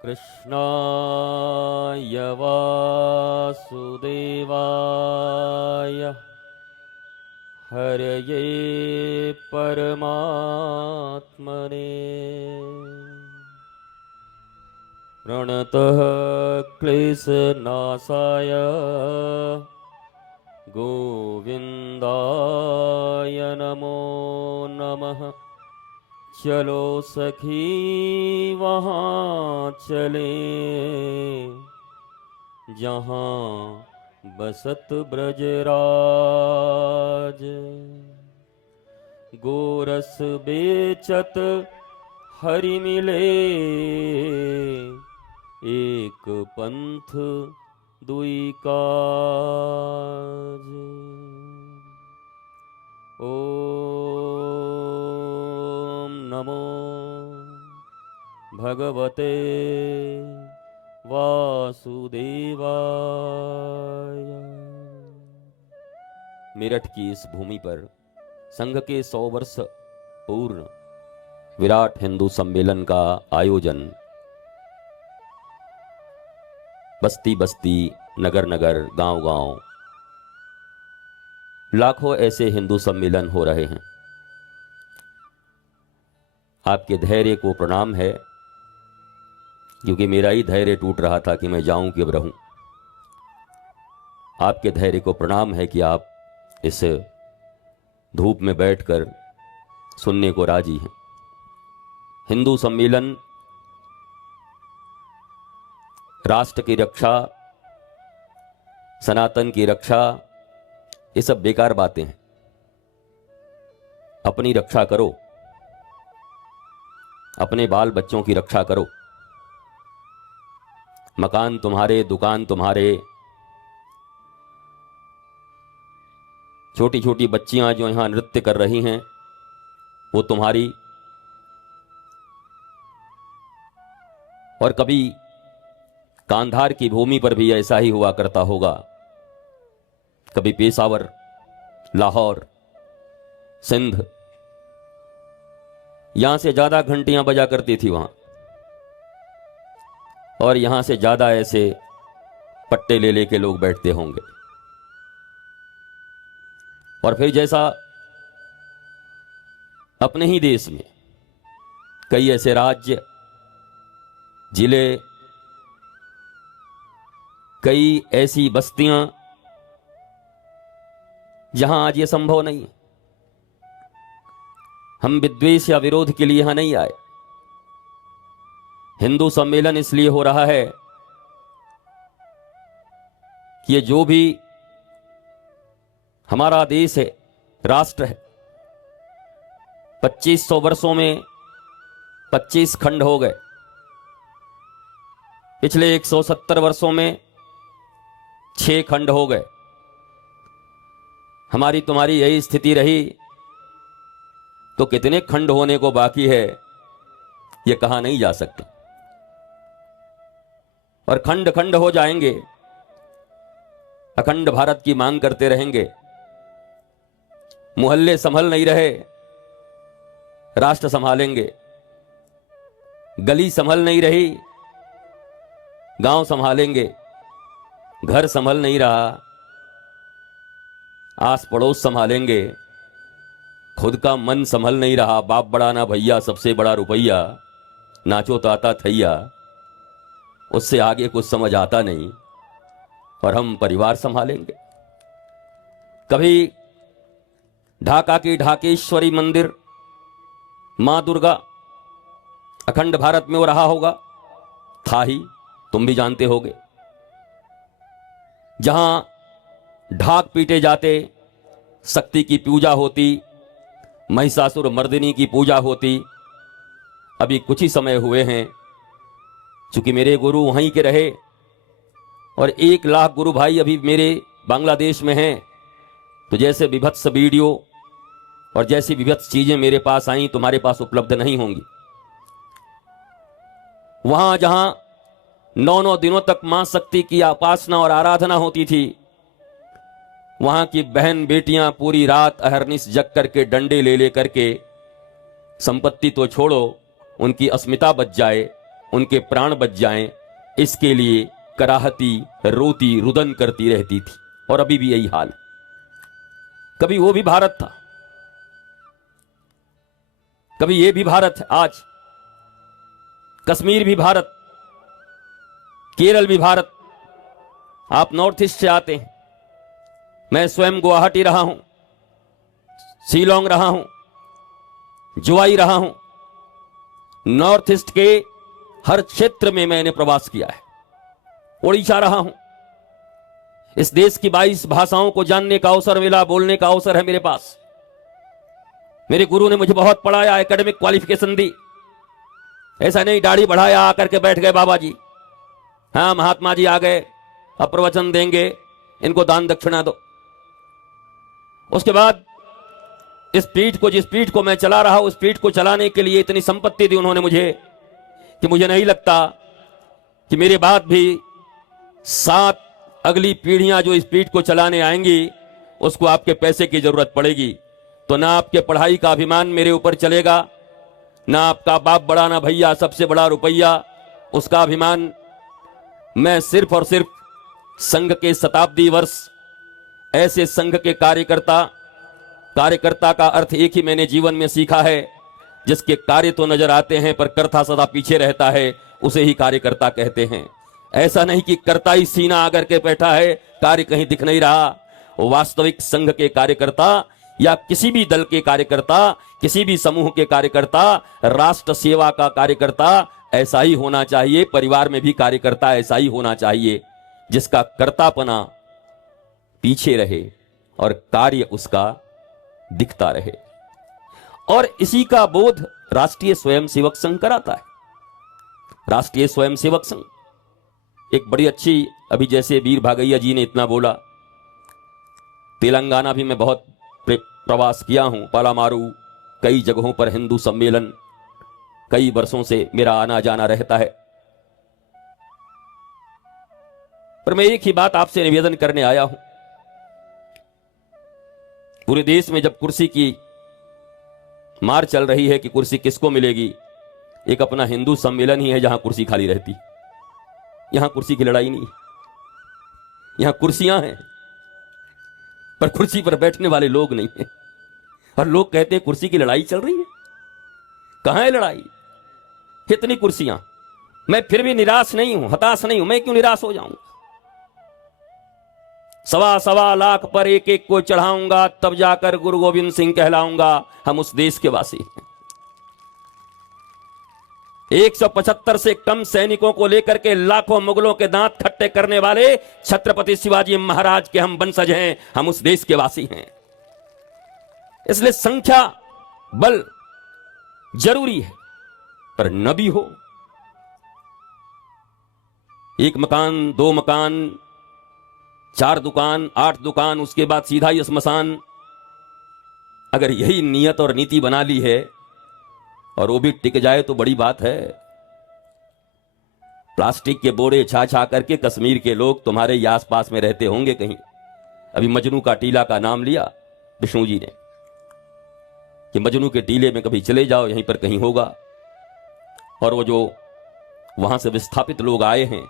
कृष्णाय वासुदेवाय हरये परमात्मने प्रणतः क्लेशनाशाय गोविन्दाय नमो नमः। चलो सखी वहाँ चले जहाँ बसत ब्रजराज। गोरस बेचत हरि मिले एक पंथ दुई काज। ओम नमो भगवते वासुदेवाय। मेरठ की इस भूमि पर संघ के 100 वर्ष पूर्ण विराट हिंदू सम्मेलन का आयोजन बस्ती बस्ती, नगर नगर, गांव गांव लाखों ऐसे हिंदू सम्मेलन हो रहे हैं। आपके धैर्य को प्रणाम है, क्योंकि मेरा ही धैर्य टूट रहा था कि मैं जाऊं कि अब रहूं। आपके धैर्य को प्रणाम है कि आप इस धूप में बैठकर सुनने को राजी हैं। हिंदू सम्मेलन राष्ट्र की रक्षा, सनातन की रक्षा, ये सब बेकार बातें हैं। अपनी रक्षा करो, अपने बाल बच्चों की रक्षा करो। मकान तुम्हारे, दुकान तुम्हारे, छोटी छोटी बच्चियां जो यहां नृत्य कर रही हैं वो तुम्हारी। और कभी कांधार की भूमि पर भी ऐसा ही हुआ करता होगा। कभी पेशावर, लाहौर, सिंध, यहां से ज्यादा घंटियां बजा करती थी वहां, और यहां से ज्यादा ऐसे पट्टे ले लेके लोग बैठते होंगे। और फिर जैसा अपने ही देश में कई ऐसे राज्य, जिले, कई ऐसी बस्तियां जहां आज ये संभव नहीं है। हम विद्वेष या विरोध के लिए यहां नहीं आए। हिंदू सम्मेलन इसलिए हो रहा है कि ये जो भी हमारा देश है, राष्ट्र है, 2500 वर्षों में 25 खंड हो गए। पिछले 170 वर्षों में 6 खंड हो गए। हमारी तुम्हारी यही स्थिति रही तो कितने खंड होने को बाकी है यह कहा नहीं जा सकता। और खंड खंड हो जाएंगे, अखंड भारत की मांग करते रहेंगे। मोहल्ले संभल नहीं रहे, राष्ट्र संभालेंगे। गली संभल नहीं रही, गांव संभालेंगे। घर संभल नहीं रहा, आस पड़ोस संभालेंगे। खुद का मन संभल नहीं रहा, बाप बड़ा ना भैया, सबसे बड़ा रुपैया, नाचो ताता थैया। उससे आगे कुछ समझ आता नहीं, और हम परिवार संभालेंगे। कभी ढाका की ढाकेश्वरी मंदिर मां दुर्गा अखंड भारत में हो रहा होगा, था ही, तुम भी जानते होगे। जहां ढाक पीटे जाते, शक्ति की पूजा होती, महिषासुर मर्दिनी की पूजा होती। अभी कुछ ही समय हुए हैं, चूंकि मेरे गुरु वहीं के रहे और 1 लाख गुरु भाई अभी मेरे बांग्लादेश में हैं, तो जैसे विभत्स वीडियो और जैसी विभत्स चीजें मेरे पास आई, तुम्हारे पास उपलब्ध नहीं होंगी। वहां जहां 9 दिनों तक मां शक्ति की उपासना और आराधना होती थी, वहां की बहन बेटियां पूरी रात अहरनिश जग करके डंडे ले ले करके, संपत्ति तो छोड़ो, उनकी अस्मिता बच जाए, उनके प्राण बच जाएं, इसके लिए कराहती, रोती, रुदन करती रहती थी। और अभी भी यही हाल है। कभी वो भी भारत था, कभी ये भी भारत है। आज कश्मीर भी भारत, केरल भी भारत। आप नॉर्थ ईस्ट से आते हैं, मैं स्वयं गुवाहाटी रहा हूं, शिलोंग रहा हूं, जुआई रहा हूं। नॉर्थ ईस्ट के हर क्षेत्र में मैंने प्रवास किया है। ओडिशा रहा हूं। इस देश की 22 भाषाओं को जानने का अवसर मिला, बोलने का अवसर है मेरे पास। मेरे गुरु ने मुझे बहुत पढ़ाया, एकेडमिक क्वालिफिकेशन दी। ऐसा नहीं दाढ़ी बढ़ाया आकर के बैठ गए बाबा जी, हाँ महात्मा जी आ गए, अब प्रवचन देंगे, इनको दान दक्षिणा दो। उसके बाद इस पीठ को, जिस पीठ को मैं चला रहा हूं, उस पीठ को चलाने के लिए इतनी संपत्ति दी उन्होंने मुझे कि मुझे नहीं लगता कि मेरे बाद भी 7 अगली पीढ़ियां जो इस पीठ को चलाने आएंगी, उसको आपके पैसे की जरूरत पड़ेगी। तो ना आपके पढ़ाई का अभिमान मेरे ऊपर चलेगा, ना आपका बाप बड़ा, ना भैया सबसे बड़ा रुपया, उसका अभिमान। मैं सिर्फ और सिर्फ संघ के शताब्दी वर्ष, ऐसे संघ के कार्यकर्ता का अर्थ एक ही मैंने जीवन में सीखा है, जिसके कार्य तो नजर आते हैं पर कर्ता सदा पीछे रहता है, उसे ही कार्यकर्ता कहते हैं। ऐसा नहीं कि कर्ता ही सीना आकर के बैठा है, कार्य कहीं दिख नहीं रहा। वास्तविक संघ के कार्यकर्ता या किसी भी दल के कार्यकर्ता, किसी भी समूह के कार्यकर्ता, राष्ट्र सेवा का कार्यकर्ता ऐसा ही होना चाहिए। परिवार में भी कार्यकर्ता ऐसा ही होना चाहिए, जिसका कर्तापना पीछे रहे और कार्य उसका दिखता रहे। और इसी का बोध राष्ट्रीय स्वयंसेवक संघ कराता है। राष्ट्रीय स्वयंसेवक संघ एक बड़ी अच्छी, अभी जैसे वीर भागैया जी ने इतना बोला, तेलंगाना भी मैं बहुत प्रवास किया हूं, पालामारू, कई जगहों पर हिंदू सम्मेलन, कई वर्षों से मेरा आना जाना रहता है। पर मैं एक ही बात आपसे निवेदन करने आया हूं। पूरे देश में जब कुर्सी की मार चल रही है कि कुर्सी किसको मिलेगी, एक अपना हिंदू सम्मेलन ही है जहां कुर्सी खाली रहती। यहां कुर्सी की लड़ाई नहीं, यहां कुर्सियां हैं पर कुर्सी पर बैठने वाले लोग नहीं हैं। और लोग कहते हैं कुर्सी की लड़ाई चल रही है। कहां है लड़ाई? कितनी कुर्सियां। मैं फिर भी निराश नहीं हूं, हताश नहीं हूं। मैं क्यों निराश हो जाऊंगा? 1.25 लाख पर एक एक को चढ़ाऊंगा, तब जाकर गुरु गोविंद सिंह कहलाऊंगा। हम उस देश के वासी हैं। 175 से कम सैनिकों को लेकर के लाखों मुगलों के दांत खट्टे करने वाले छत्रपति शिवाजी महाराज के हम वंशज हैं। हम उस देश के वासी हैं। इसलिए संख्या बल जरूरी है, पर न भी हो। 1 मकान, 2 मकान, 4 दुकान, 8 दुकान, उसके बाद सीधा ही स्मशान। अगर यही नियत और नीति बना ली है और वो भी टिक जाए तो बड़ी बात है। प्लास्टिक के बोरे छा छा करके कश्मीर के लोग तुम्हारे ही आसपास में रहते होंगे कहीं। अभी मजनू का टीला का नाम लिया विष्णु जी ने कि मजनू के टीले में कभी चले जाओ, यहीं पर कहीं होगा। और वो जो वहां से विस्थापित लोग आए हैं,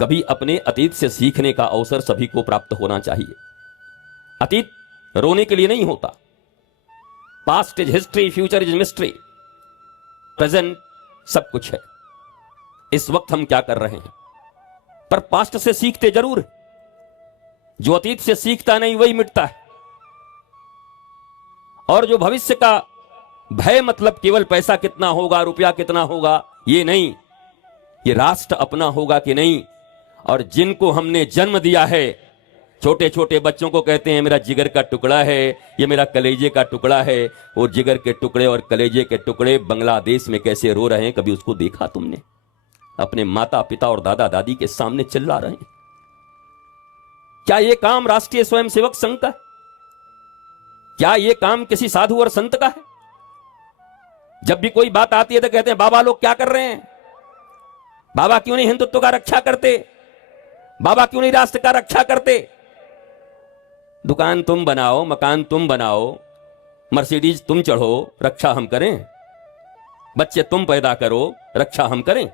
कभी अपने अतीत से सीखने का अवसर सभी को प्राप्त होना चाहिए। अतीत रोने के लिए नहीं होता। Past is history, future is mystery, present सब कुछ है। इस वक्त हम क्या कर रहे हैं, पर पास्ट से सीखते जरूर। जो अतीत से सीखता नहीं वही मिटता है। और जो भविष्य का भय, मतलब केवल पैसा कितना होगा, रुपया कितना होगा, ये नहीं, ये राष्ट्र अपना होगा कि नहीं। और जिनको हमने जन्म दिया है, छोटे छोटे बच्चों को कहते हैं मेरा जिगर का टुकड़ा है, ये मेरा कलेजे का टुकड़ा है। वो जिगर के टुकड़े और कलेजे के टुकड़े बांग्लादेश में कैसे रो रहे हैं, कभी उसको देखा तुमने? अपने माता पिता और दादा दादी के सामने चिल्ला रहे हैं। क्या ये काम राष्ट्रीय स्वयंसेवक संघ का है? क्या ये काम किसी साधु और संत का है? जब भी कोई बात आती है तो कहते हैं बाबा लोग क्या कर रहे हैं, बाबा क्यों नहीं हिंदुत्व का रक्षा करते, बाबा क्यों नहीं राष्ट्र का रक्षा करते। दुकान तुम बनाओ, मकान तुम बनाओ, मर्सिडीज तुम चढ़ो, रक्षा हम करें? बच्चे तुम पैदा करो, रक्षा हम करें,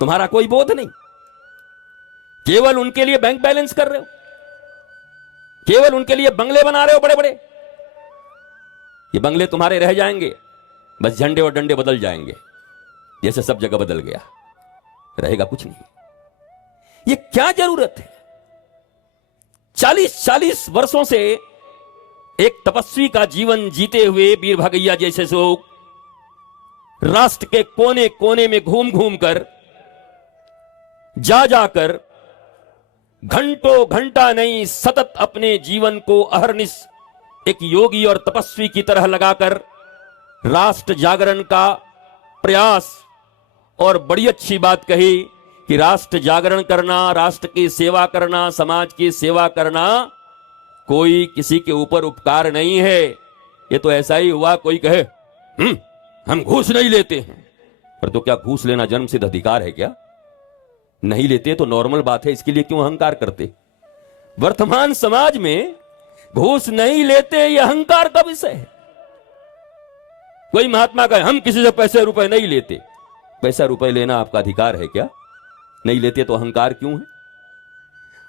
तुम्हारा कोई बोध नहीं। केवल उनके लिए बैंक बैलेंस कर रहे हो, केवल उनके लिए बंगले बना रहे हो बड़े बड़े। ये बंगले तुम्हारे रह जाएंगे, बस झंडे और डंडे बदल जाएंगे, जैसे सब जगह बदल गया, रहेगा कुछ नहीं। ये क्या जरूरत है? 40-40 वर्षों से एक तपस्वी का जीवन जीते हुए वीर भगैया जैसे लोग राष्ट्र के कोने कोने में घूम घूम कर, जा जाकर, घंटों घंटा नहीं सतत अपने जीवन को अहरनिश एक योगी और तपस्वी की तरह लगाकर राष्ट्र जागरण का प्रयास। और बड़ी अच्छी बात कही कि राष्ट्र जागरण करना, राष्ट्र की सेवा करना, समाज की सेवा करना कोई किसी के ऊपर उपकार नहीं है। ये तो ऐसा ही हुआ कोई कहे हम घूस नहीं लेते हैं, पर तो क्या घूस लेना जन्मसिद्ध अधिकार है क्या? नहीं लेते तो नॉर्मल बात है, इसके लिए क्यों अहंकार करते? वर्तमान समाज में घूस नहीं लेते ये अहंकार का विषय है। कोई महात्मा कहे हम किसी से पैसे रुपए नहीं लेते, पैसा रुपए लेना आपका अधिकार है क्या? नहीं लेते तो अहंकार क्यों है?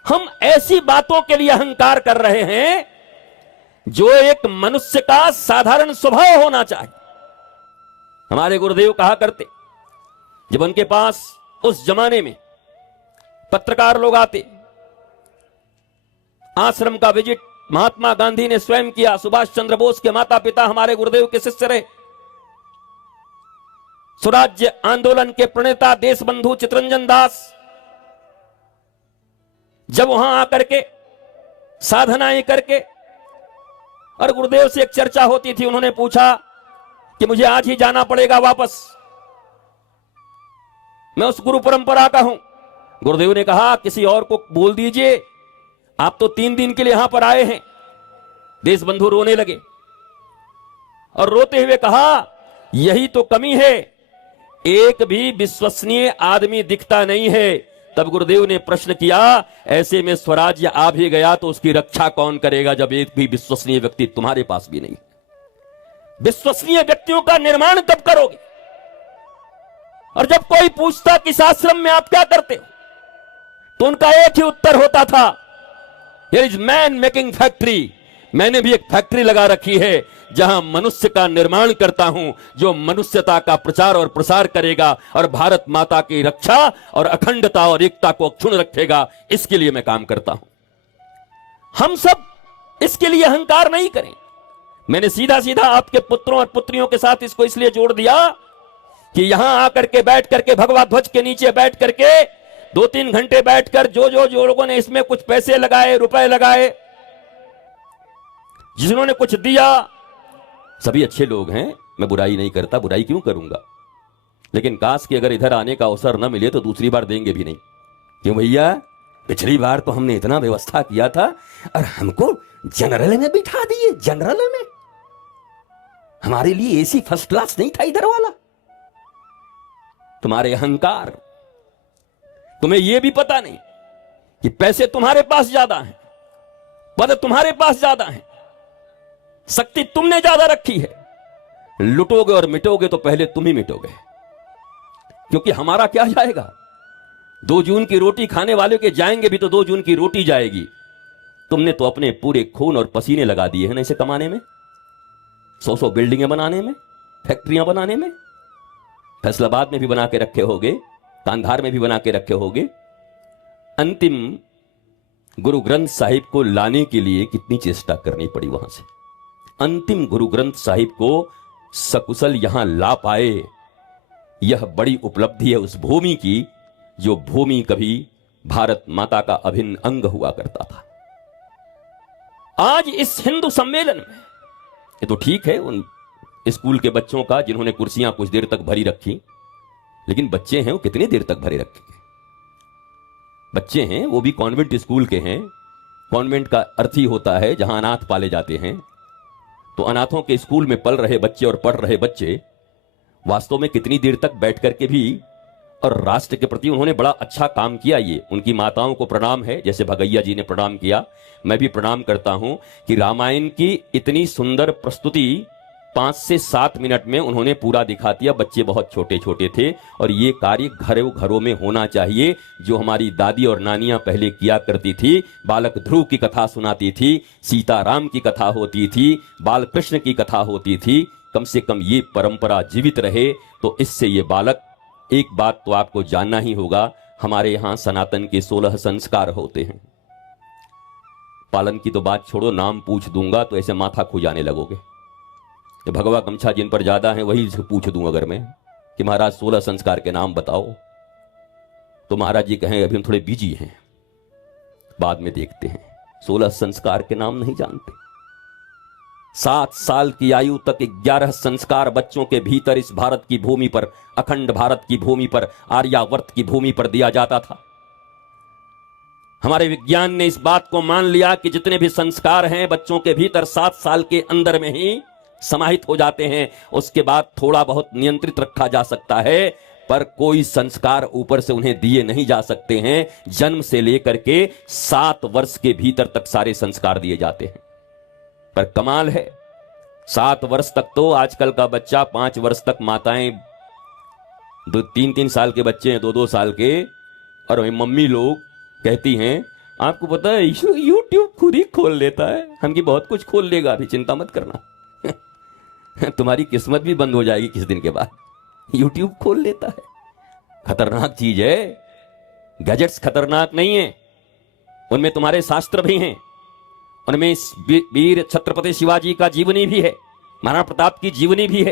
हम ऐसी बातों के लिए अहंकार कर रहे हैं जो एक मनुष्य का साधारण स्वभाव होना चाहिए। हमारे गुरुदेव कहा करते, जब उनके पास उस जमाने में पत्रकार लोग आते, आश्रम का विजिट महात्मा गांधी ने स्वयं किया। सुभाष चंद्र बोस के माता पिता हमारे गुरुदेव के शिष्य रहे। स्वराज्य आंदोलन के प्रणेता देशबंधु चितरंजन दास जब वहां आकर के साधनाएं करके, और गुरुदेव से एक चर्चा होती थी, उन्होंने पूछा कि मुझे आज ही जाना पड़ेगा वापस, मैं उस गुरु परंपरा का हूं। गुरुदेव ने कहा किसी और को बोल दीजिए, आप तो 3 दिन के लिए यहां पर आए हैं। देशबंधु रोने लगे और रोते हुए कहा यही तो कमी है, एक भी विश्वसनीय आदमी दिखता नहीं है। तब गुरुदेव ने प्रश्न किया, ऐसे में स्वराज्य आ भी गया तो उसकी रक्षा कौन करेगा जब एक भी विश्वसनीय व्यक्ति तुम्हारे पास भी नहीं? विश्वसनीय व्यक्तियों का निर्माण तब करोगे। और जब कोई पूछता कि इस आश्रम में आप क्या करते हो, तो उनका एक ही उत्तर होता था, here is man making factory. मैंने भी एक फैक्ट्री लगा रखी है जहां मनुष्य का निर्माण करता हूं, जो मनुष्यता का प्रचार और प्रसार करेगा और भारत माता की रक्षा और अखंडता और एकता को अक्षुण्ण रखेगा। इसके लिए मैं काम करता हूं। हम सब इसके लिए अहंकार नहीं करें। मैंने सीधा सीधा आपके पुत्रों और पुत्रियों के साथ इसको इसलिए जोड़ दिया कि यहां आकर के बैठ करके, भगवा ध्वज के नीचे बैठ करके 2-3 घंटे बैठकर जो लोगों ने इसमें कुछ पैसे लगाए, रुपए लगाए, जिन्होंने कुछ दिया, सभी अच्छे लोग हैं, मैं बुराई नहीं करता, बुराई क्यों करूंगा। लेकिन काश कि अगर इधर आने का अवसर न मिले तो दूसरी बार देंगे भी नहीं। क्यों भैया, पिछली बार तो हमने इतना व्यवस्था किया था और हमको जनरल में बिठा दिए। जनरल में हमारे लिए एसी फर्स्ट क्लास नहीं था इधर वाला। तुम्हारे अहंकार, तुम्हें यह भी पता नहीं कि पैसे तुम्हारे पास ज्यादा हैं, पद तुम्हारे पास ज्यादा हैं, शक्ति तुमने ज्यादा रखी है। लुटोगे और मिटोगे तो पहले तुम ही मिटोगे, क्योंकि हमारा क्या जाएगा। 2 जून की रोटी खाने वाले के जाएंगे भी तो 2 जून की रोटी जाएगी। तुमने तो अपने पूरे खून और पसीने लगा दिए हैं ना इसे कमाने में, 100 बिल्डिंगें बनाने में, फैक्ट्रियां बनाने में। फैसलाबाद में भी बना के रखे होगे, कांधार में भी बना के रखे होगे। अंतिम गुरु ग्रंथ साहिब को लाने के लिए कितनी चेष्टा करनी पड़ी वहां से। अंतिम गुरु ग्रंथ साहिब को सकुशल यहां ला पाए, यह बड़ी उपलब्धि है उस भूमि की, जो भूमि कभी भारत माता का अभिन्न अंग हुआ करता था। आज इस हिंदू सम्मेलन में, ये तो ठीक है उन स्कूल के बच्चों का जिन्होंने कुर्सियां कुछ देर तक भरी रखी, लेकिन बच्चे हैं वो कितनी देर तक भरे रखेंगे। बच्चे हैं वो भी कॉन्वेंट स्कूल के हैं। कॉन्वेंट का अर्थ ही होता है जहां अनाथ पाले जाते हैं। तो अनाथों के स्कूल में पल रहे बच्चे और पढ़ रहे बच्चे वास्तव में कितनी देर तक बैठ करके भी, और राष्ट्र के प्रति उन्होंने बड़ा अच्छा काम किया। ये उनकी माताओं को प्रणाम है, जैसे भगैया जी ने प्रणाम किया, मैं भी प्रणाम करता हूं कि रामायण की इतनी सुंदर प्रस्तुति 5 से 7 मिनट में उन्होंने पूरा दिखा दिया। बच्चे बहुत छोटे छोटे थे और ये कार्य घरों घरों में होना चाहिए, जो हमारी दादी और नानियां पहले किया करती थी। बालक ध्रुव की कथा सुनाती थी, सीताराम की कथा होती थी, बाल कृष्ण की कथा होती थी। कम से कम ये परंपरा जीवित रहे तो इससे ये बालक, एक बात तो आपको जानना ही होगा, हमारे यहां सनातन के 16 संस्कार होते हैं। पालन की तो बात छोड़ो, नाम पूछ दूंगा तो ऐसे माथा खुजाने लगोगे। तो भगवा गमछा जिन पर ज्यादा है वही से पूछ दूं अगर मैं कि महाराज 16 संस्कार के नाम बताओ, तो महाराज जी कहें अभी हम थोड़े बिजी हैं, बाद में देखते हैं। 16 संस्कार के नाम नहीं जानते। 7 साल की आयु तक 11 संस्कार बच्चों के भीतर इस भारत की भूमि पर, अखंड भारत की भूमि पर, आर्यावर्त की भूमि पर दिया जाता था। हमारे विज्ञान ने इस बात को मान लिया कि जितने भी संस्कार हैं बच्चों के भीतर 7 साल के अंदर में ही समाहित हो जाते हैं। उसके बाद थोड़ा बहुत नियंत्रित रखा जा सकता है, पर कोई संस्कार ऊपर से उन्हें दिए नहीं जा सकते हैं। जन्म से लेकर के 7 वर्ष के भीतर तक सारे संस्कार दिए जाते हैं। पर कमाल है, 7 वर्ष तक तो आजकल का बच्चा, 5 वर्ष तक माताएं 3-3 साल के बच्चे हैं, 2-2 साल के, और मम्मी लोग कहती हैं आपको पता है यूट्यूब खुद ही खोल लेता है। हम की बहुत कुछ खोल लेगा, अभी चिंता मत करना तुम्हारी किस्मत भी बंद हो जाएगी किस दिन के बाद। यूट्यूब खोल लेता है, खतरनाक चीज है। गैजेट्स खतरनाक नहीं है, उनमें तुम्हारे शास्त्र भी हैं, उनमें वीर छत्रपति शिवाजी का जीवनी भी है, महाराणा प्रताप की जीवनी भी है,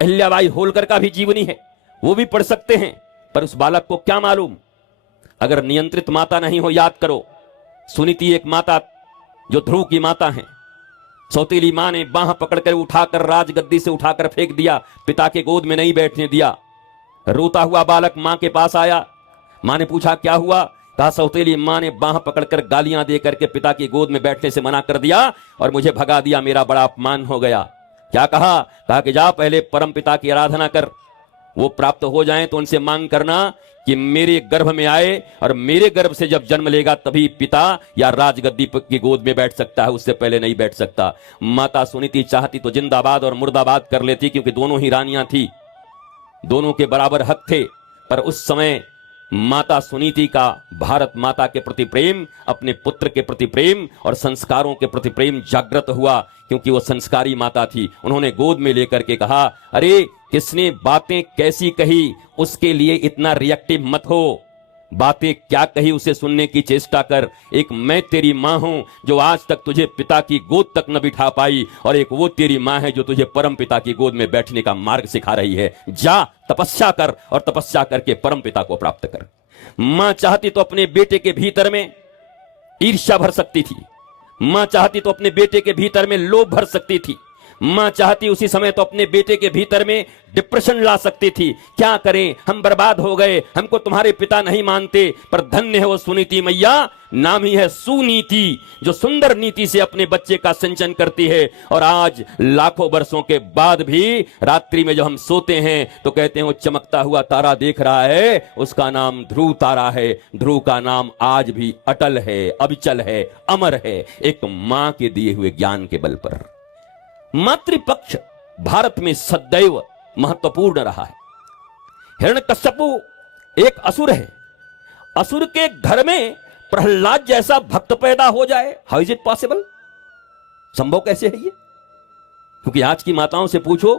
अहिल्याबाई होलकर का भी जीवनी है, वो भी पढ़ सकते हैं। पर उस बालक को क्या मालूम, अगर नियंत्रित माता नहीं हो। याद करो, सुनीति एक माता जो ध्रुव की माता है, सौतेली मां ने बाह पकड़कर उठाकर राजगद्दी से उठाकर फेंक दिया, पिता के गोद में नहीं बैठने दिया। रोता हुआ बालक मां के पास आया, मां ने पूछा क्या हुआ, कहा सौतेली मां ने बाह पकड़कर गालियां देकर के पिता की गोद में बैठने से मना कर दिया और मुझे भगा दिया, मेरा बड़ा अपमान हो गया। क्या कहा, कहा कि जा पहले परम पिता की आराधना कर, वो प्राप्त हो जाएं तो उनसे मांग करना कि मेरे गर्भ में आए और मेरे गर्भ से जब जन्म लेगा तभी पिता या राजगद्दी की गोद में बैठ सकता है, उससे पहले नहीं बैठ सकता। माता सुनीति चाहती तो जिंदाबाद और मुर्दाबाद कर लेती, क्योंकि दोनों ही रानियां थी, दोनों के बराबर हक थे। पर उस समय माता सुनीति का भारत माता के प्रति प्रेम, अपने पुत्र के प्रति प्रेम और संस्कारों के प्रति प्रेम जागृत हुआ, क्योंकि वो संस्कारी माता थी। उन्होंने गोद में लेकर के कहा, अरे किसने बातें कैसी कही उसके लिए इतना रिएक्टिव मत हो, बातें क्या कही उसे सुनने की चेष्टा कर। एक मैं तेरी मां हूं जो आज तक तुझे पिता की गोद तक न बिठा पाई, और एक वो तेरी मां है जो तुझे परम पिता की गोद में बैठने का मार्ग सिखा रही है। जा तपस्या कर और तपस्या करके परम पिता को प्राप्त कर। मां चाहती तो अपने बेटे के भीतर में ईर्ष्या भर सकती थी, मां चाहती तो अपने बेटे के भीतर में लोभ भर सकती थी, मां चाहती उसी समय तो अपने बेटे के भीतर में डिप्रेशन ला सकती थी। क्या करें, हम बर्बाद हो गए, हमको तुम्हारे पिता नहीं मानते। पर धन्य है वो सुनीति मैया, नाम ही है सुनीति, जो सुंदर नीति से अपने बच्चे का सिंचन करती है। और आज लाखों वर्षों के बाद भी रात्रि में जब हम सोते हैं तो कहते हैं वो चमकता हुआ तारा देख रहा है, उसका नाम ध्रुव तारा है। ध्रुव का नाम आज भी अटल है, अविचल है, अमर है, एक मां के दिए हुए ज्ञान के बल पर। मातृपक्ष भारत में सदैव महत्वपूर्ण रहा है। हिरण्यकश्यपु एक असुर है, असुर के घर में प्रहलाद जैसा भक्त पैदा हो जाए, हाउ इज इट पॉसिबल, संभव कैसे है ये? क्योंकि आज की माताओं से पूछो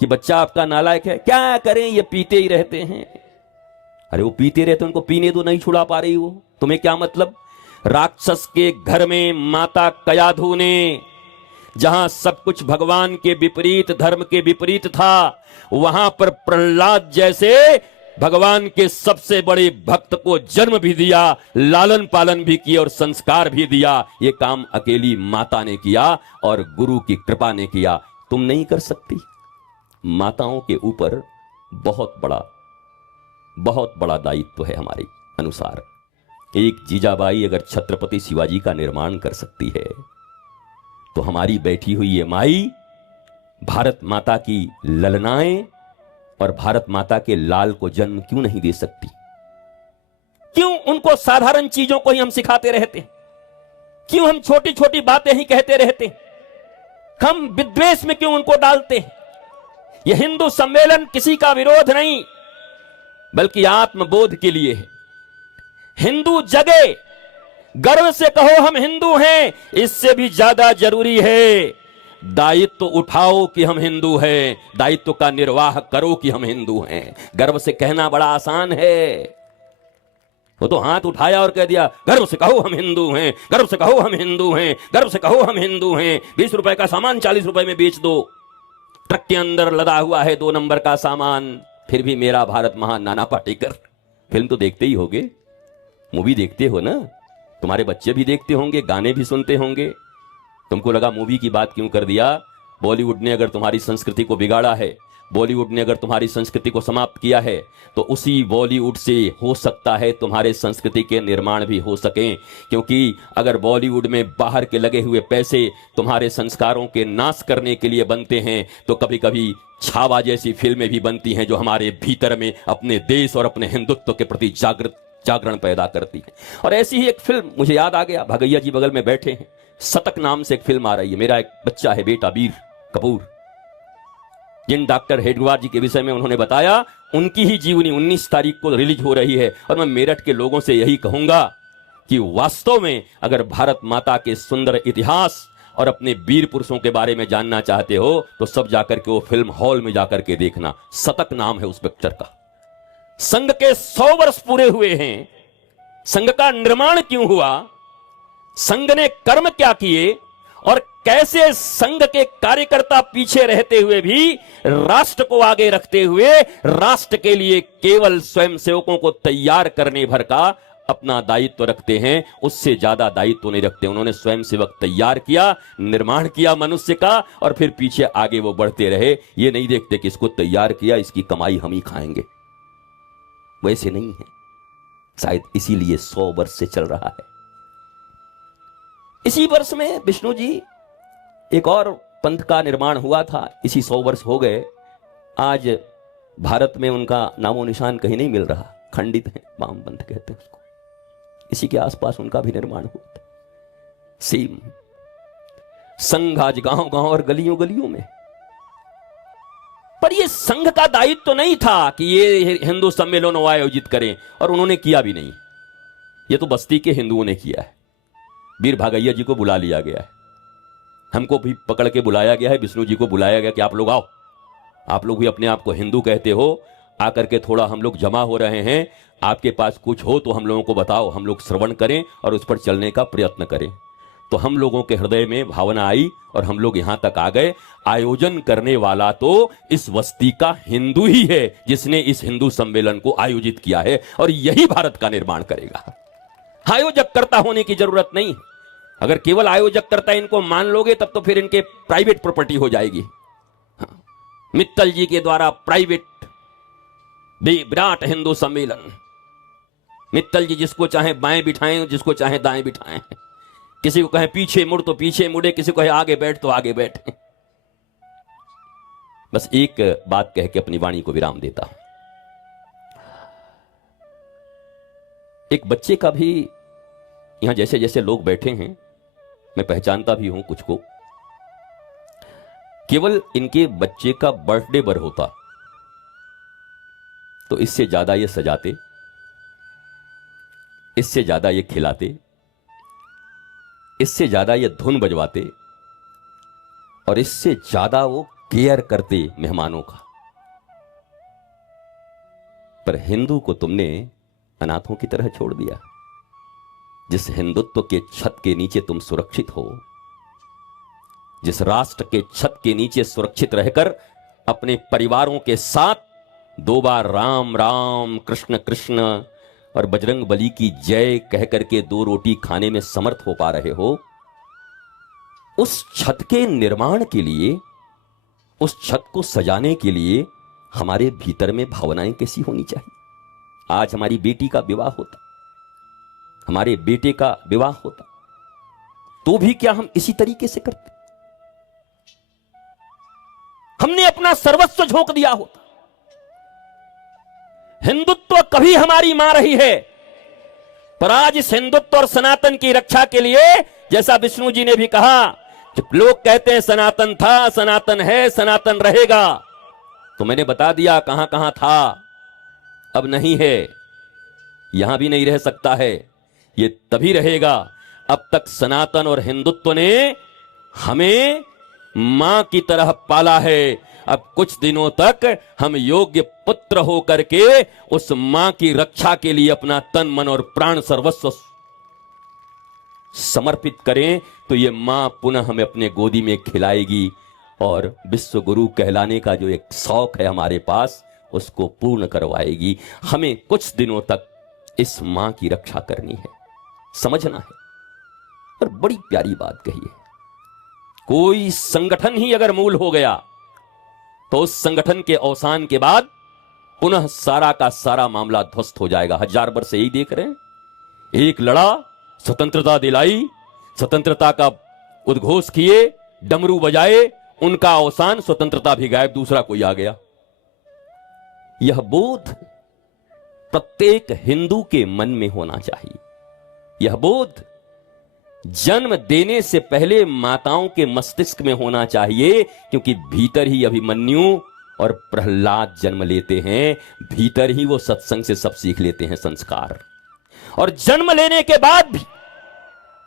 कि बच्चा आपका नालायक है, क्या करें ये पीते ही रहते हैं। अरे वो पीते रहते, उनको पीने दो, नहीं छुड़ा पा रही वो, तुम्हें क्या मतलब। राक्षस के घर में माता कयाधु ने, जहां सब कुछ भगवान के विपरीत, धर्म के विपरीत था, वहां पर प्रहलाद जैसे भगवान के सबसे बड़े भक्त को जन्म भी दिया, लालन पालन भी किया और संस्कार भी दिया। यह काम अकेली माता ने किया और गुरु की कृपा ने किया। तुम नहीं कर सकती। माताओं के ऊपर बहुत बड़ा दायित्व है हमारे अनुसार। एक जीजाबाई अगर छत्रपति शिवाजी का निर्माण कर सकती है तो हमारी बैठी हुई ये माई भारत माता की ललनाएं और भारत माता के लाल को जन्म क्यों नहीं दे सकती? क्यों उनको साधारण चीजों को ही हम सिखाते रहते हैं? क्यों हम छोटी छोटी बातें ही कहते रहते हैं? हम विद्वेष में क्यों उनको डालते हैं? यह हिंदू सम्मेलन किसी का विरोध नहीं, बल्कि आत्मबोध के लिए है। हिंदू जगे, गर्व से कहो हम हिंदू हैं। इससे भी ज्यादा जरूरी है दायित्व उठाओ कि हम हिंदू हैं, दायित्व का निर्वाह करो कि हम हिंदू हैं। गर्व से कहना बड़ा आसान है, वो तो हाथ उठाया और कह दिया गर्व से कहो हम हिंदू हैं, गर्व से कहो हम हिंदू हैं, गर्व से कहो हम हिंदू हैं। 20 रुपए का सामान 40 रुपए में बेच दो, ट्रक के अंदर लदा हुआ है 2 नंबर का सामान, फिर भी मेरा भारत महान। नाना पाटेकर। फिल्म तो देखते ही होगे, मूवी देखते हो ना, तुम्हारे बच्चे भी देखते होंगे, गाने भी सुनते होंगे। तुमको लगा मूवी की बात क्यों कर दिया? बॉलीवुड ने अगर तुम्हारी संस्कृति को बिगाड़ा है, बॉलीवुड ने अगर तुम्हारी संस्कृति को समाप्त किया है, तो उसी बॉलीवुड से हो सकता है तुम्हारे संस्कृति के निर्माण भी हो सकें। क्योंकि अगर बॉलीवुड में बाहर के लगे हुए पैसे तुम्हारे संस्कारों के नाश करने के लिए बनते हैं, तो कभी कभी छावा जैसी फिल्में भी बनती हैं जो हमारे भीतर में अपने देश और अपने हिंदुत्व के प्रति जागरण पैदा करती है। और ऐसी ही एक फिल्म मुझे याद आ गया, भगैया जी बगल में बैठे हैं, शतक नाम से एक फिल्म आ रही है। मेरा एक बच्चा है, बेटा वीर कपूर, जिन डॉक्टर हेडगेवार जी के विषय में उन्होंने बताया, उनकी ही जीवनी 19 तारीख को रिलीज हो रही है। और मैं मेरठ के लोगों से यही कहूंगा कि वास्तव में अगर भारत माता के सुंदर इतिहास और अपने वीर पुरुषों के बारे में जानना चाहते हो, तो सब जाकर के वो फिल्म हॉल में जाकर के देखना। शतक नाम है उस पिक्चर का। संघ के 100 वर्ष पूरे हुए हैं। संघ का निर्माण क्यों हुआ, संघ ने कर्म क्या किए, और कैसे संघ के कार्यकर्ता पीछे रहते हुए भी राष्ट्र को आगे रखते हुए राष्ट्र के लिए केवल स्वयंसेवकों को तैयार करने भर का अपना दायित्व रखते हैं, उससे ज्यादा दायित्व नहीं रखते। उन्होंने स्वयंसेवक तैयार किया, निर्माण किया मनुष्य का, और फिर पीछे आगे वो बढ़ते रहे। ये नहीं देखते कि इसको तैयार किया, इसकी कमाई हम ही खाएंगे। वैसे नहीं है। शायद इसीलिए 100 वर्ष से चल रहा है। इसी वर्ष में विष्णु जी एक और पंथ का निर्माण हुआ था। इसी 100 वर्ष हो गए। आज भारत में उनका नामो निशान कहीं नहीं मिल रहा, खंडित है, वामपंथ कहते हैं उसको। इसी के आसपास उनका भी निर्माण हुआ था। सेम संघ आज गांव गांव और गलियों गलियों में। पर यह संघ का दायित्व तो नहीं था कि ये हिंदू सम्मेलन आयोजित करें, और उन्होंने किया भी नहीं। ये तो बस्ती के हिंदुओं ने किया है। वीर भागैया जी को बुला लिया गया है, हमको भी पकड़ के बुलाया गया है, विष्णु जी को बुलाया गया कि आप लोग आओ, आप लोग भी अपने आप को हिंदू कहते हो, आकर के थोड़ा हम लोग जमा हो रहे हैं, आपके पास कुछ हो तो हम लोगों को बताओ, हम लोग श्रवण करें और उस पर चलने का प्रयत्न करें। तो हम लोगों के हृदय में भावना आई और हम लोग यहां तक आ गए। आयोजन करने वाला तो इस बस्ती का हिंदू ही है जिसने इस हिंदू सम्मेलन को आयोजित किया है, और यही भारत का निर्माण करेगा। आयोजक करता होने की जरूरत नहीं। अगर केवल आयोजक करता इनको मान लोगे, तब तो फिर इनके प्राइवेट प्रॉपर्टी हो जाएगी। मित्तल जी के द्वारा प्राइवेट विराट हिंदू सम्मेलन। मित्तल जी जिसको चाहे बाएं बिठाएं, जिसको चाहे दाएं बिठाएं, किसी को कहे पीछे मुड़ तो पीछे मुड़े, किसी को कहे आगे बैठ तो आगे बैठे। बस एक बात कह के अपनी वाणी को विराम देता हूं। एक बच्चे का भी, यहां जैसे जैसे लोग बैठे हैं मैं पहचानता भी हूं कुछ को, केवल इनके बच्चे का बर्थडे बर होता तो इससे ज्यादा ये सजाते, इससे ज्यादा ये खिलाते, इससे ज्यादा ये धुन बजवाते, और इससे ज्यादा वो केयर करते मेहमानों का। पर हिंदू को तुमने अनाथों की तरह छोड़ दिया। जिस हिंदुत्व के छत के नीचे तुम सुरक्षित हो, जिस राष्ट्र के छत के नीचे सुरक्षित रहकर अपने परिवारों के साथ 2 बार राम राम कृष्ण कृष्ण और बजरंग बली की जय कह करके 2 रोटी खाने में समर्थ हो पा रहे हो, उस छत के निर्माण के लिए, उस छत को सजाने के लिए हमारे भीतर में भावनाएं कैसी होनी चाहिए। आज हमारी बेटी का विवाह होता, हमारे बेटे का विवाह होता, तो भी क्या हम इसी तरीके से करते? हमने अपना सर्वस्व झोंक दिया होता। हिंदुत्व कभी हमारी मां रही है, पर आज इस हिंदुत्व और सनातन की रक्षा के लिए, जैसा विष्णु जी ने भी कहा जब लोग कहते हैं सनातन था, सनातन है, सनातन रहेगा, तो मैंने बता दिया कहां कहां था, अब नहीं है, यहां भी नहीं रह सकता है, ये तभी रहेगा। अब तक सनातन और हिंदुत्व ने हमें मां की तरह पाला है। अब कुछ दिनों तक हम योग्य पुत्र होकर के उस मां की रक्षा के लिए अपना तन मन और प्राण सर्वस्व समर्पित करें तो ये मां पुनः हमें अपने गोदी में खिलाएगी और विश्व गुरु कहलाने का जो एक शौक है हमारे पास उसको पूर्ण करवाएगी। हमें कुछ दिनों तक इस मां की रक्षा करनी है, समझना है। और बड़ी प्यारी बात कही है, कोई संगठन ही अगर मूल हो गया तो उस संगठन के अवसान के बाद पुनः सारा का सारा मामला ध्वस्त हो जाएगा। 1000 वर्ष से यही देख रहे हैं। एक लड़ा, स्वतंत्रता दिलाई, स्वतंत्रता का उद्घोष किए, डमरू बजाए, उनका अवसान, स्वतंत्रता भी गायब, दूसरा कोई आ गया। यह बोध प्रत्येक हिंदू के मन में होना चाहिए। यह बोध जन्म देने से पहले माताओं के मस्तिष्क में होना चाहिए, क्योंकि भीतर ही अभिमन्यु और प्रहलाद जन्म लेते हैं, भीतर ही वो सत्संग से सब सीख लेते हैं संस्कार। और जन्म लेने के बाद भी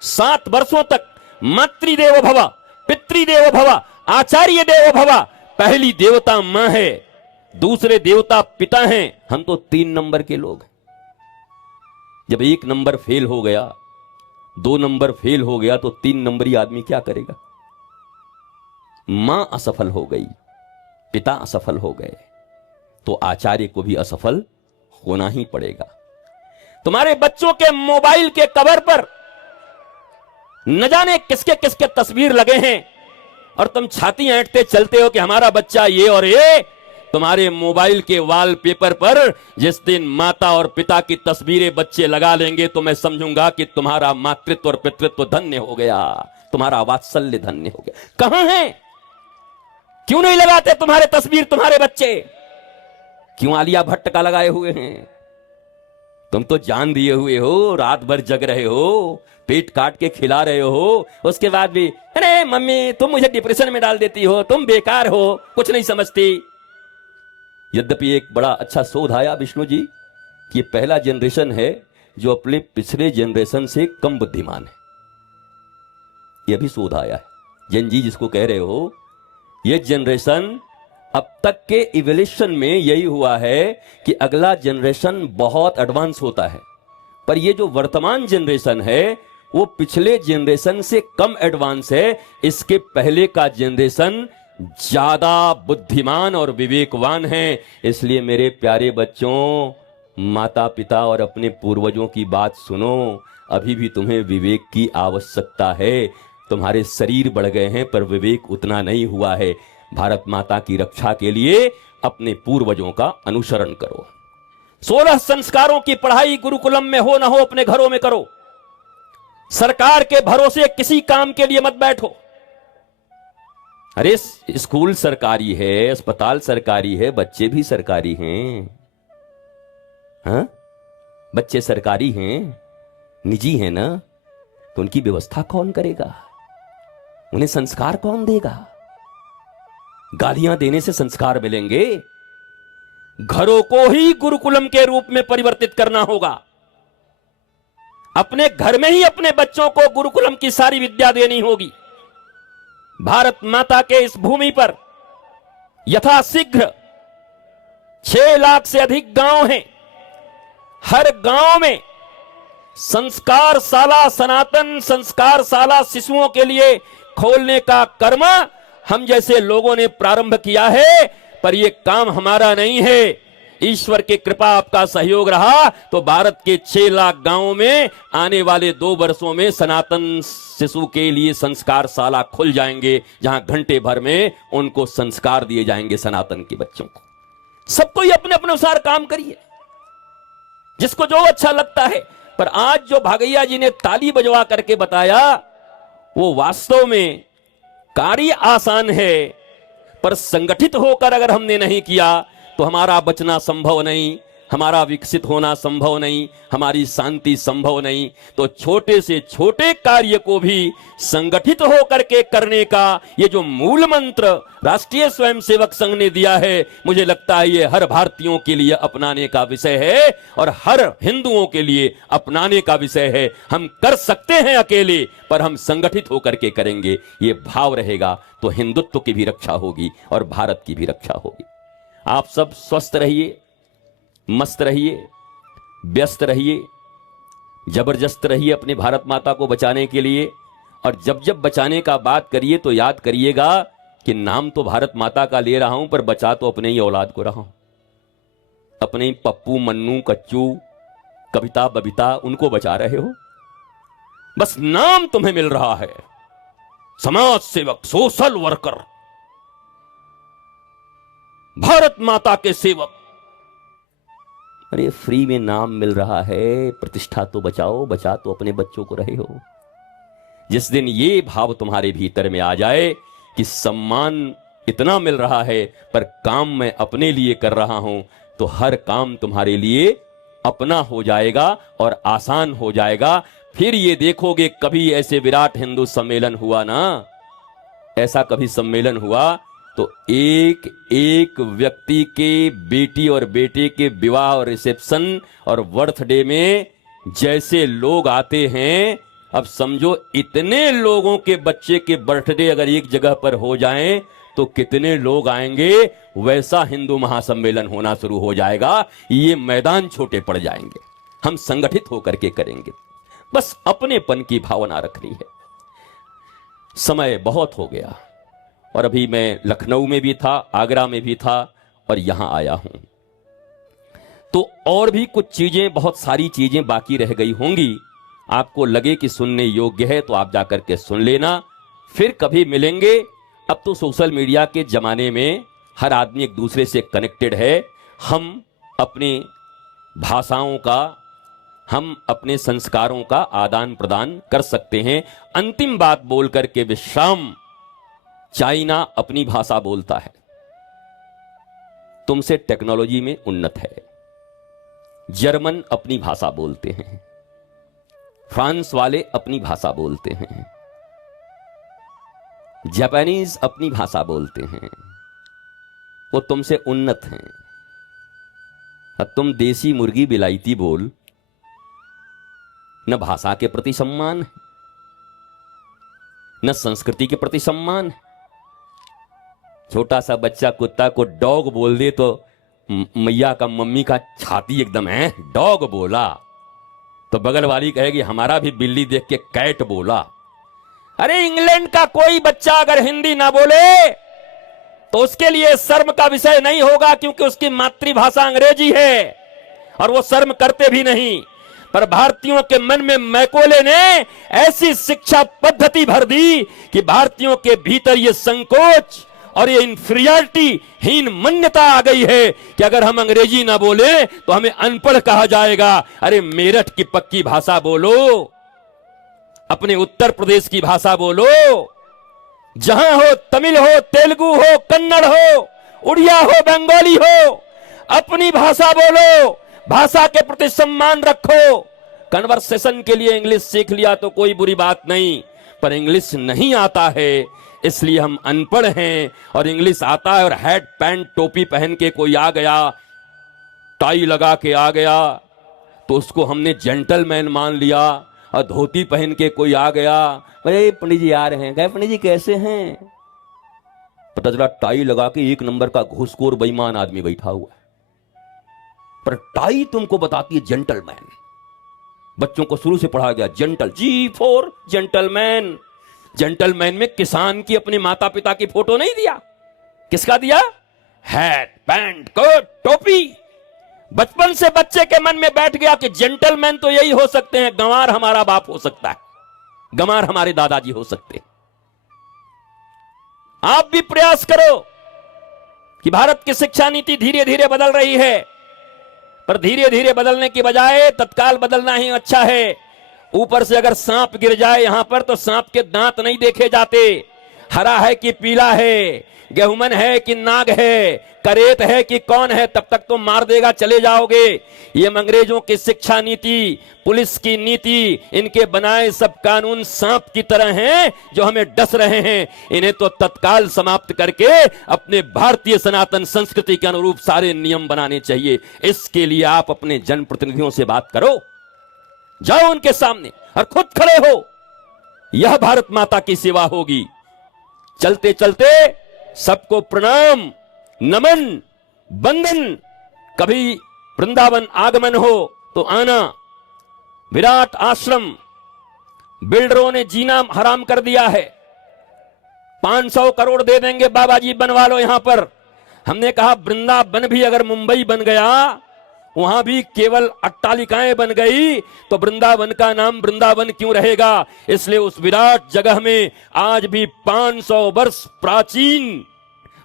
7 वर्षों तक मातृदेवो भव, पितृदेवो भव, आचार्य देवो भव, पहली देवता मां है, दूसरे देवता पिता हैं। हम तो 3 नंबर के लोग हैं। जब 1 नंबर फेल हो गया, 2 नंबर फेल हो गया, तो 3 नंबरी आदमी क्या करेगा? मां असफल हो गई, पिता असफल हो गए, तो आचार्य को भी असफल होना ही पड़ेगा। तुम्हारे बच्चों के मोबाइल के कवर पर न जाने किसके किसके तस्वीर लगे हैं और तुम छाती ऐंठते चलते हो कि हमारा बच्चा ये और ये। तुम्हारे मोबाइल के वॉलपेपर पर जिस दिन माता और पिता की तस्वीरें बच्चे लगा लेंगे तो मैं समझूंगा कि तुम्हारा मातृत्व और पितृत्व धन्य हो गया, तुम्हारा वात्सल्य धन्य हो गया। कहां है? क्यों नहीं लगाते तुम्हारे तस्वीर तुम्हारे बच्चे? क्यों आलिया भट्ट का लगाए हुए हैं? तुम तो जान दिए हुए हो, रात भर जग रहे हो, पेट काट के खिला रहे हो, उसके बाद भी अरे मम्मी तुम मुझे डिप्रेशन में डाल देती हो, तुम बेकार हो, कुछ नहीं समझती। यद्यपि एक बड़ा अच्छा शोध आया विष्णु जी कि पहला जनरेशन है जो अपने पिछले जनरेशन से कम बुद्धिमान है। यह भी शोध आया है। जन जी जिसको कह रहे हो, यह जनरेशन अब तक के इवोल्यूशन में यही हुआ है कि अगला जनरेशन बहुत एडवांस होता है, पर यह जो वर्तमान जनरेशन है वो पिछले जनरेशन से कम एडवांस है। इसके पहले का जनरेशन ज्यादा बुद्धिमान और विवेकवान है। इसलिए मेरे प्यारे बच्चों, माता पिता और अपने पूर्वजों की बात सुनो। अभी भी तुम्हें विवेक की आवश्यकता है। तुम्हारे शरीर बढ़ गए हैं पर विवेक उतना नहीं हुआ है। भारत माता की रक्षा के लिए अपने पूर्वजों का अनुसरण करो। 16 संस्कारों की पढ़ाई गुरुकुलम में हो ना हो अपने घरों में करो। सरकार के भरोसे किसी काम के लिए मत बैठो। अरे स्कूल सरकारी है, अस्पताल सरकारी है, बच्चे भी सरकारी हैं। हाँ, बच्चे सरकारी हैं, निजी हैं ना, तो उनकी व्यवस्था कौन करेगा? उन्हें संस्कार कौन देगा? गालियां देने से संस्कार मिलेंगे? घरों को ही गुरुकुलम के रूप में परिवर्तित करना होगा। अपने घर में ही अपने बच्चों को गुरुकुलम की सारी विद्या देनी होगी। भारत माता के इस भूमि पर यथाशीघ्र 6 लाख से अधिक गांव हैं। हर गांव में संस्कार शाला, सनातन संस्कार शाला शिशुओं के लिए खोलने का कर्म हम जैसे लोगों ने प्रारंभ किया है, पर यह काम हमारा नहीं है। ईश्वर की कृपा, आपका सहयोग रहा तो भारत के 6 लाख गांवों में आने वाले 2 वर्षों में सनातन शिशु के लिए संस्कार शाला खुल जाएंगे, जहां घंटे भर में उनको संस्कार दिए जाएंगे सनातन के बच्चों को। सबको ही अपने अपने अनुसार काम करिए, जिसको जो अच्छा लगता है। पर आज जो भागैया जी ने ताली बजवा करके बताया, वो वास्तव में कार्य आसान है, पर संगठित होकर अगर हमने नहीं किया तो हमारा बचना संभव नहीं। हमारा विकसित होना संभव नहीं, हमारी शांति संभव नहीं। तो छोटे से छोटे कार्य को भी संगठित होकर के करने का ये जो मूल मंत्र राष्ट्रीय स्वयंसेवक संघ ने दिया है, मुझे लगता है ये हर भारतीयों के लिए अपनाने का विषय है और हर हिंदुओं के लिए अपनाने का विषय है। हम कर सकते हैं अकेले, पर हम संगठित होकर के करेंगे। ये भाव रहेगा तो हिंदुत्व की भी रक्षा होगी और भारत की भी रक्षा होगी। आप सब स्वस्थ रहिए, मस्त रहिए, व्यस्त रहिए, जबरदस्त रहिए अपने भारत माता को बचाने के लिए। और जब जब बचाने का बात करिए तो याद करिएगा कि नाम तो भारत माता का ले रहा हूं, पर बचा तो अपने ही औलाद को रहा हूं। अपने ही पप्पू, मन्नू, कच्चू, कविता, बबीता, उनको बचा रहे हो। बस नाम तुम्हें मिल रहा है, समाज सेवक, सोशल वर्कर, भारत माता के सेवक। अरे फ्री में नाम मिल रहा है, प्रतिष्ठा तो बचाओ, बचा तो अपने बच्चों को रहे हो। जिस दिन ये भाव तुम्हारे भीतर में आ जाए कि सम्मान इतना मिल रहा है पर काम मैं अपने लिए कर रहा हूं, तो हर काम तुम्हारे लिए अपना हो जाएगा और आसान हो जाएगा। फिर ये देखोगे, कभी ऐसे विराट हिंदू सम्मेलन हुआ ना, ऐसा कभी सम्मेलन हुआ तो एक एक व्यक्ति के बेटी और बेटे के विवाह और रिसेप्शन और बर्थडे में जैसे लोग आते हैं, अब समझो इतने लोगों के बच्चे के बर्थडे अगर एक जगह पर हो जाएं तो कितने लोग आएंगे। वैसा हिंदू महासम्मेलन होना शुरू हो जाएगा। ये मैदान छोटे पड़ जाएंगे। हम संगठित होकर के करेंगे, बस अपनेपन की भावना रखनी है। समय बहुत हो गया और अभी मैं लखनऊ में भी था, आगरा में भी था और यहां आया हूं, तो और भी कुछ चीजें, बहुत सारी चीजें बाकी रह गई होंगी। आपको लगे कि सुनने योग्य है तो आप जाकर के सुन लेना, फिर कभी मिलेंगे। अब तो सोशल मीडिया के जमाने में हर आदमी एक दूसरे से कनेक्टेड है। हम अपनी भाषाओं का, हम अपने संस्कारों का आदान प्रदान कर सकते हैं। अंतिम बात बोल करके विश्राम। चाइना अपनी भाषा बोलता है, तुमसे टेक्नोलॉजी में उन्नत है। जर्मन अपनी भाषा बोलते हैं, फ्रांस वाले अपनी भाषा बोलते हैं, जापानीज अपनी भाषा बोलते हैं। वो तुमसे उन्नत हैं। और तुम देसी मुर्गी बिलायती बोल, न भाषा के प्रति सम्मान है, न संस्कृति के प्रति सम्मान है। छोटा सा बच्चा कुत्ता को डॉग बोल दे तो मैया का, मम्मी का छाती एकदम है, डॉग बोला तो बगल वाली कहेगी हमारा भी बिल्ली देख के कैट बोला। अरे इंग्लैंड का कोई बच्चा अगर हिंदी ना बोले तो उसके लिए शर्म का विषय नहीं होगा, क्योंकि उसकी मातृभाषा अंग्रेजी है और वो शर्म करते भी नहीं। पर भारतीयों के मन में मैकोले ने ऐसी शिक्षा पद्धति भर दी कि भारतीयों के भीतर ये संकोच और ये इंफीरियरिटी हीन मान्यता आ गई है कि अगर हम अंग्रेजी ना बोले तो हमें अनपढ़ कहा जाएगा। अरे मेरठ की पक्की भाषा बोलो, अपने उत्तर प्रदेश की भाषा बोलो, जहां हो, तमिल हो, तेलुगु हो, कन्नड़ हो, उड़िया हो, बंगाली हो, अपनी भाषा बोलो, भाषा के प्रति सम्मान रखो। कन्वर्सेशन के लिए इंग्लिश सीख लिया तो कोई बुरी बात नहीं, पर इंग्लिश नहीं आता है इसलिए हम अनपढ़ हैं। और इंग्लिश आता है और हैट पैंट टोपी पहन के कोई आ गया, टाई लगा के आ गया तो उसको हमने जेंटलमैन मान लिया। और धोती पहन के कोई आ गया, अरे पंडित जी आ रहे हैं, कहे पंडित जी कैसे हैं, पता चला टाई लगा के एक नंबर का घूसखोर बेईमान आदमी बैठा हुआ है। पर टाई तुमको बताती है जेंटलमैन। बच्चों को शुरू से पढ़ाया गया gentle, G for gentleman. Gentleman में किसान की अपने माता पिता की फोटो नहीं दिया, किसका दिया? हैट पैंट कोट टोपी। बचपन से बच्चे के मन में बैठ गया कि जेंटलमैन तो यही हो सकते हैं, गंवार हमारा बाप हो सकता है, गंवार हमारे दादाजी हो सकते हैं। आप भी प्रयास करो कि भारत की शिक्षा नीति धीरे धीरे बदल रही है, पर धीरे धीरे बदलने की बजाय तत्काल बदलना ही अच्छा है। ऊपर से अगर सांप गिर जाए यहां पर तो सांप के दांत नहीं देखे जाते, हरा है कि पीला है, गेहूमन है कि नाग है, करेत है कि कौन है, तब तक तो मार देगा, चले जाओगे। ये अंग्रेजों की शिक्षा नीति, पुलिस की नीति, इनके बनाए सब कानून सांप की तरह हैं जो हमें डस रहे हैं। इन्हें तो तत्काल समाप्त करके अपने भारतीय सनातन संस्कृति के अनुरूप सारे नियम बनाने चाहिए। इसके लिए आप अपने जनप्रतिनिधियों से बात करो, जाओ उनके सामने और खुद खड़े हो। यह भारत माता की सेवा होगी। चलते चलते सबको प्रणाम, नमन, वंदन। कभी वृंदावन आगमन हो तो आना। विराट आश्रम बिल्डरों ने जीना हराम कर दिया है। 500 करोड़ दे देंगे बाबा जी, बनवा लो यहां पर। हमने कहा वृंदावन भी अगर मुंबई बन गया, वहां भी केवल अट्टालिकाएं बन गई, तो वृंदावन का नाम वृंदावन क्यों रहेगा? इसलिए उस विराट जगह में आज भी 500 वर्ष प्राचीन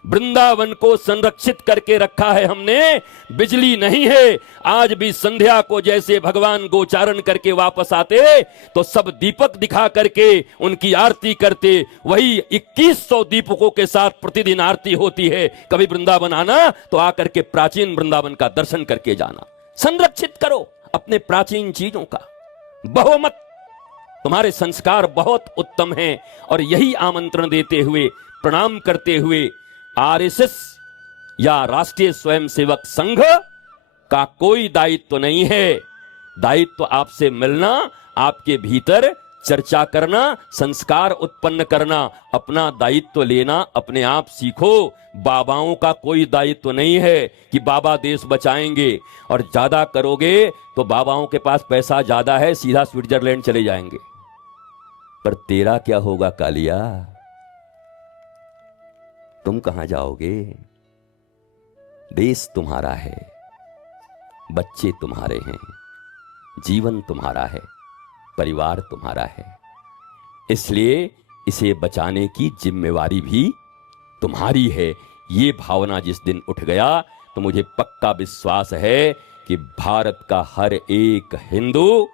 वृंदावन को संरक्षित करके रखा है हमने। बिजली नहीं है, आज भी संध्या को जैसे भगवान गोचारण करके वापस आते तो सब दीपक दिखा करके उनकी आरती करते। वही 2100 दीपकों के साथ प्रतिदिन आरती होती है। कभी वृंदावन आना तो आकर के प्राचीन वृंदावन का दर्शन करके जाना। संरक्षित करो अपने प्राचीन चीजों का, बहो मत। तुम्हारे संस्कार बहुत उत्तम हैं और यही आमंत्रण देते हुए, प्रणाम करते हुए, आरएसएस या राष्ट्रीय स्वयंसेवक संघ का कोई दायित्व नहीं है। दायित्व आपसे मिलना, आपके भीतर चर्चा करना, संस्कार उत्पन्न करना, अपना दायित्व लेना अपने आप सीखो। बाबाओं का कोई दायित्व नहीं है कि बाबा देश बचाएंगे, और ज्यादा करोगे तो बाबाओं के पास पैसा ज्यादा है, सीधा स्विट्जरलैंड चले जाएंगे। पर तेरा क्या होगा कालिया? तुम कहां जाओगे? देश तुम्हारा है, बच्चे तुम्हारे हैं, जीवन तुम्हारा है, परिवार तुम्हारा है। इसलिए इसे बचाने की जिम्मेवारी भी तुम्हारी है। ये भावना जिस दिन उठ गया तो मुझे पक्का विश्वास है कि भारत का हर एक हिंदू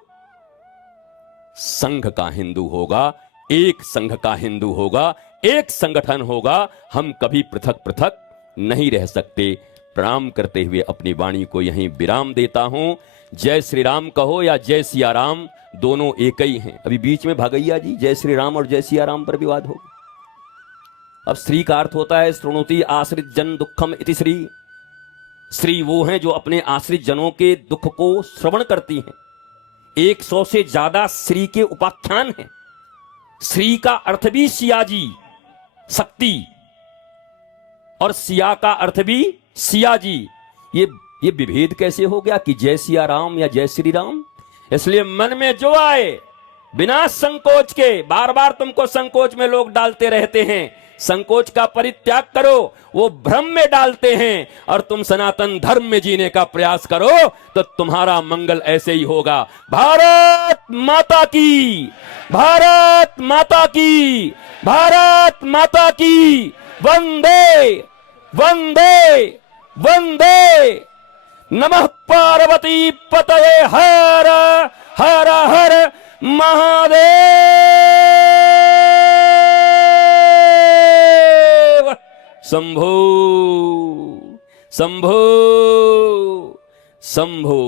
संघ का हिंदू होगा, एक संघ का हिंदू होगा, एक संगठन होगा। हम कभी पृथक पृथक नहीं रह सकते। प्रणाम करते हुए अपनी वाणी को यहीं विराम देता हूं। जय श्री राम कहो या जय सिया राम, दोनों एक ही हैं। अभी बीच में भगैया जी जय श्री राम और जय सिया राम पर विवाद होगा। अब श्री का अर्थ होता है श्रृणोति आश्रित जन दुखम इति श्री। श्री वो हैं जो अपने आश्रित जनों के दुख को श्रवण करती हैं। 100 से ज्यादा श्री के उपाख्यान हैं। श्री का अर्थ भी सियाजी, शक्ति, और सिया का अर्थ भी सियाजी। ये विभेद कैसे हो गया कि जय सिया राम या जय श्री राम? इसलिए मन में जो आए बिना संकोच के, बार बार तुमको संकोच में लोग डालते रहते हैं, संकोच का परित्याग करो। वो भ्रम में डालते हैं और तुम सनातन धर्म में जीने का प्रयास करो तो तुम्हारा मंगल ऐसे ही होगा। भारत माता की, भारत माता की, भारत माता की। वंदे वंदे वंदे। नमः पार्वती पतये हर हर हर महादेव। शंभो शंभो शंभो।